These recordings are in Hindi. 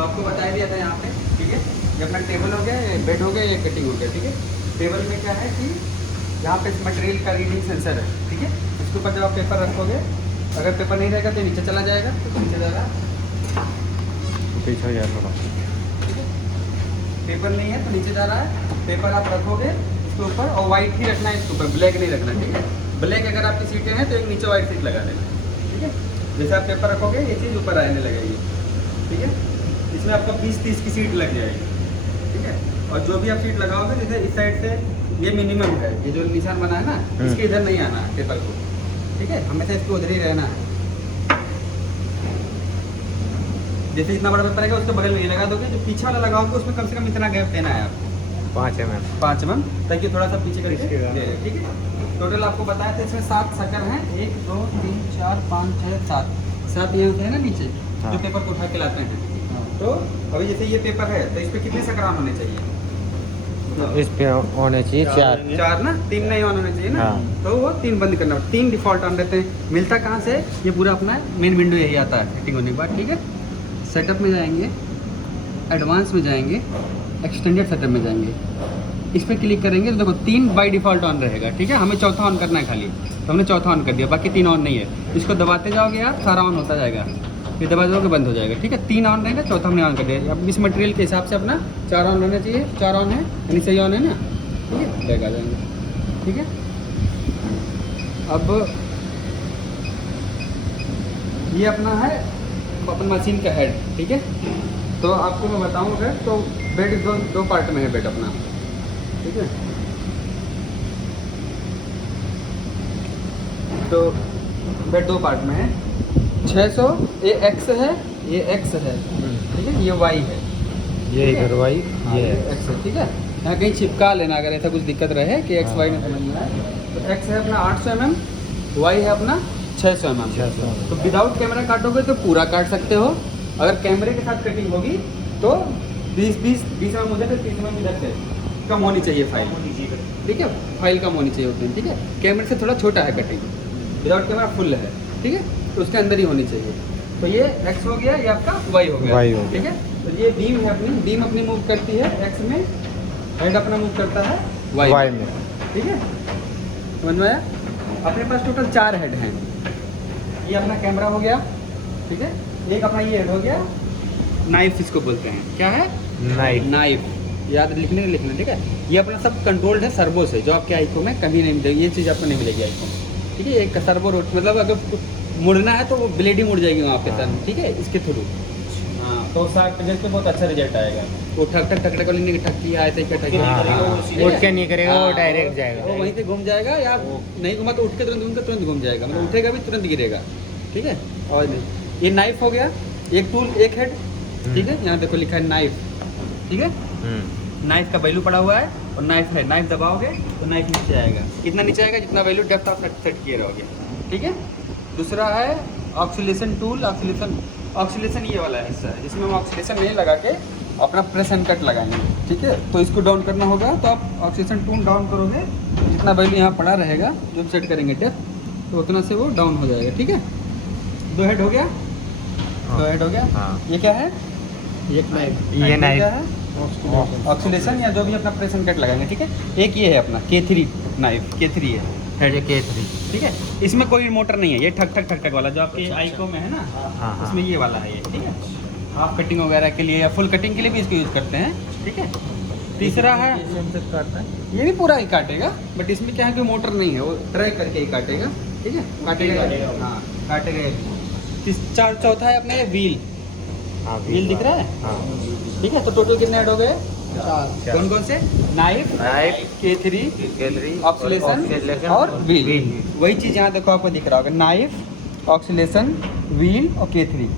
तो आपको बता दिया था यहाँ पे, ठीक है। ये अपना टेबल हो गया, बेड हो गया, ये कटिंग हो गया, ठीक है। टेबल में क्या है कि यहाँ पे इस मटेरियल का रीडिंग सेंसर है, ठीक है। इसके ऊपर जब आप पेपर रखोगे, अगर पेपर नहीं रहेगा तो नीचे चला जाएगा, तो नीचे जाएगा, पीछे हो जाएगा थोड़ा। ठीक है। पेपर नहीं है तो नीचे जा रहा है, पेपर आप रखोगे इसके ऊपर, और वाइट ही रखना है इसके ऊपर, ब्लैक नहीं रखना, ठीक है। ब्लैक अगर आपकी सीटें हैं तो एक नीचे वाइट सीट लगा देना, ठीक है। जैसे आप पेपर रखोगे ये चीज़ ऊपर आने लगेगी, ठीक है। इसमें आपका 20-30 की सीट लग जाएगी, ठीक है। और जो भी आप सीट लगाओगे, जैसे इस साइड से ये मिनिमम है, ये जो निशान बना है ना, इसके इधर नहीं आना है टेबल को, ठीक है। हमेशा इसको उधर ही रहना है। जैसे इतना बड़ा पेपर है उसके बगल में ये लगा दोगे, जो पीछे वाला लगाओगे उसमें कम से कम इतना गैप देना है आपको, 5 mm, ताकि थोड़ा सा पीछे करके दे, ठीक है। टोटल आपको बताया था इसमें 7 शटर हैं, 1 2 3 4 5 6 7 ये होते हैं ना नीचे, हाँ। जो पेपर को उठा के लाते हैं। तो अभी जैसे ये पेपर है तो इस पर कितने शटर ऑन होने चाहिए? इस पे होने चाहिए 4 ना, 3 नहीं ऑन होने चाहिए ना, हाँ। तो वो 3 बंद करना, 3 डिफॉल्ट ऑन रहते हैं। मिलता कहाँ से? ये पूरा अपना मेन विंडो यही आता है फिटिंग होने के बाद, ठीक है। सेटअप में जाएंगे, एडवांस में जाएंगे, एक्सटेंडेड सेटअप में जाएंगे, इस पर क्लिक करेंगे तो देखो 3 बाई डिफ़ॉल्ट ऑन रहेगा, ठीक है। हमें चौथा ऑन करना है खाली, तो हमने चौथा ऑन कर दिया, बाकी 3 ऑन नहीं है। इसको दबाते जाओगे आप, सारा ऑन होता जाएगा, फिर दबा दोगे बंद हो जाएगा, ठीक है। 3 ऑन रहेगा, चौथा हमने ऑन कर दिया। अब इस मटेरियल के हिसाब से अपना 4 ऑन रहना चाहिए, 4 ऑन है यानी सही ऑन है ना, ठीक है। बैक आ जाएंगे, ठीक है। अब ये अपना है अपन मशीन का हेड, ठीक है। तो आपको मैं बताऊँ अगर, तो बेड दो पार्ट में है बेड अपना, ठीक है। तो बेड 2 पार्ट में है, 600 ये एक्स है, ये एक्स है, ठीक है। ये वाई है, ये इधर वाई, ये एक्स है, ठीक है। यहाँ कहीं चिपका लेना अगर ऐसा कुछ दिक्कत रहे कि एक्स वाई में समझ में आए। तो एक्स है अपना 800 mm, वाई है अपना 600 mm। 600। तो विदाउट कैमरा काटोगे तो पूरा काट सकते हो, अगर कैमरे के साथ कटिंग होगी तो 20 mm उधर से 30 mm इधर से कम होनी चाहिए फाइल, ठीक है। फाइल कम होनी चाहिए होती है, ठीक है। कैमरे से थोड़ा छोटा है कटिंग, विदाउट कैमरा फुल है, ठीक है। तो उसके अंदर ही होनी चाहिए। तो ये एक्स हो गया, ये आपका वाई हो गया, ठीक है। तो ये बीम है अपनी, बीम अपनी मूव करती है एक्स में, हेड अपना मूव करता है वाई में, ठीक है। समझ में आया? अपने पास टोटल 4 हेड हैं। ये अपना कैमरा हो गया, ठीक है। एक अपना ये हेड हो गया, नाइफ इसको बोलते हैं, क्या है? नाइफ, याद लिखने लिखना, ठीक है। ये अपना सब कंट्रोल्ड है सर्वो से, जो आपके आईको में कभी नहीं मिलेगी, ये चीज़ आपको नहीं मिलेगी आईको में, ठीक है। एक सर्वो रोट, मतलब अगर मुड़ना है तो वो ब्लेड ही मुड़ जाएगी वहाँ पे सर, ठीक है, इसके थ्रू। हाँ, तो साथ पे बहुत अच्छा रिजल्ट आएगा। वो ठक ठक ठक वाली नहीं, ठक किया ऐसे ही ठक, उठ के नहीं करेगा, वो डायरेक्ट जाएगा, वो वहीं से घूम जाएगा, या नहीं घुमा तो उठ के तुरंत घूम जाएगा, मतलब उठेगा भी तुरंत गिरेगा, ठीक है। और नहीं, ये नाइफ हो गया, एक टूल एक हेड, ठीक है। यहाँ देखो लिखा है नाइफ, ठीक है। नाइफ का वैल्यू पड़ा हुआ है और नाइफ है, नाइफ दबाओगे तो नाइफ नीचे आएगा, कितना नीचे आएगा? जितना वैल्यू डेप्थ आप सेट किए रहोगे, ठीक है। दूसरा है ऑक्सीलेशन टूल, ऑक्सीलेशन ये वाला हिस्सा है जिसमें हम ऑक्सीलेशन नहीं लगा के अपना प्रेस एंड कट लगाएंगे, ठीक है। तो इसको डाउन करना होगा, तो आप ऑक्सीलेशन टूल डाउन करोगे, जितना वैल्यू यहाँ पड़ा रहेगा जो सेट करेंगे डेप्थ, तो उतना से वो डाउन हो जाएगा, ठीक है। 2 हेड हो गया, 2 हेड हो गया। ये क्या है? ये नाइफ है ऑक्सीलेशन, या जो भी अपना प्रेस एंड कट लगाएंगे, ठीक है। एक ये है अपना K3 नाइफ, K3 है हेड, K3, ठीक है। इसमें कोई मोटर नहीं है, ये ठक ठक ठक ठक वाला जो आपके आईको में है ना, इसमें ये वाला है ये, ठीक है। हाफ कटिंग वगैरह के लिए या फुल कटिंग के लिए भी इसको यूज़ करते हैं, ठीक है। तीसरा है, ये भी पूरा ही काटेगा, बट इसमें क्या है कि मोटर नहीं है, वो ड्राइव करके ही काटेगा, ठीक है। काटेगा, हाँ काटेगा। चौथा है अपना ये व्हील दिख रहा है, ठीक है। तो टोटल कितने हेड हो गए? 4। कौन कौन से? नाइफ, K3, ऑक्सीलेशन और व्हील। वही चीज़ यहाँ देखो आपको दिख रहा होगा, नाइफ, ऑक्सीलेशन, व्हील और K3,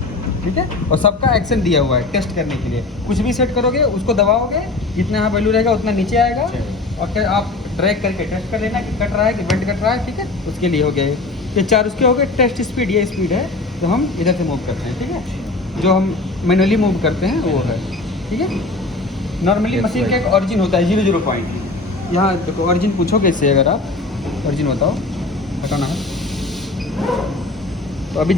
ठीक है। और सबका एक्शन दिया हुआ है टेस्ट करने के लिए। कुछ भी सेट करोगे, उसको दबाओगे, जितना यहाँ वैल्यू रहेगा उतना नीचे आएगा, और फिर आप ड्रैग करके टेस्ट कर लेना कि कट रहा है कि बेंड कट रहा है, ठीक है। उसके लिए हो गया ये 4 उसके हो गए। टेस्ट स्पीड, ये स्पीड है तो हम इधर से मूव करते हैं, ठीक है। जो हम मैनुअली मूव करते हैं वो है, ठीक है। नॉर्मली मशीन का एक ऑरिजिन होता है 0 पॉइंट, यहाँ देखो ऑरिजिन पूछोगे इससे, अगर आप ऑरिजिन बताओ, हटाना है तो अभी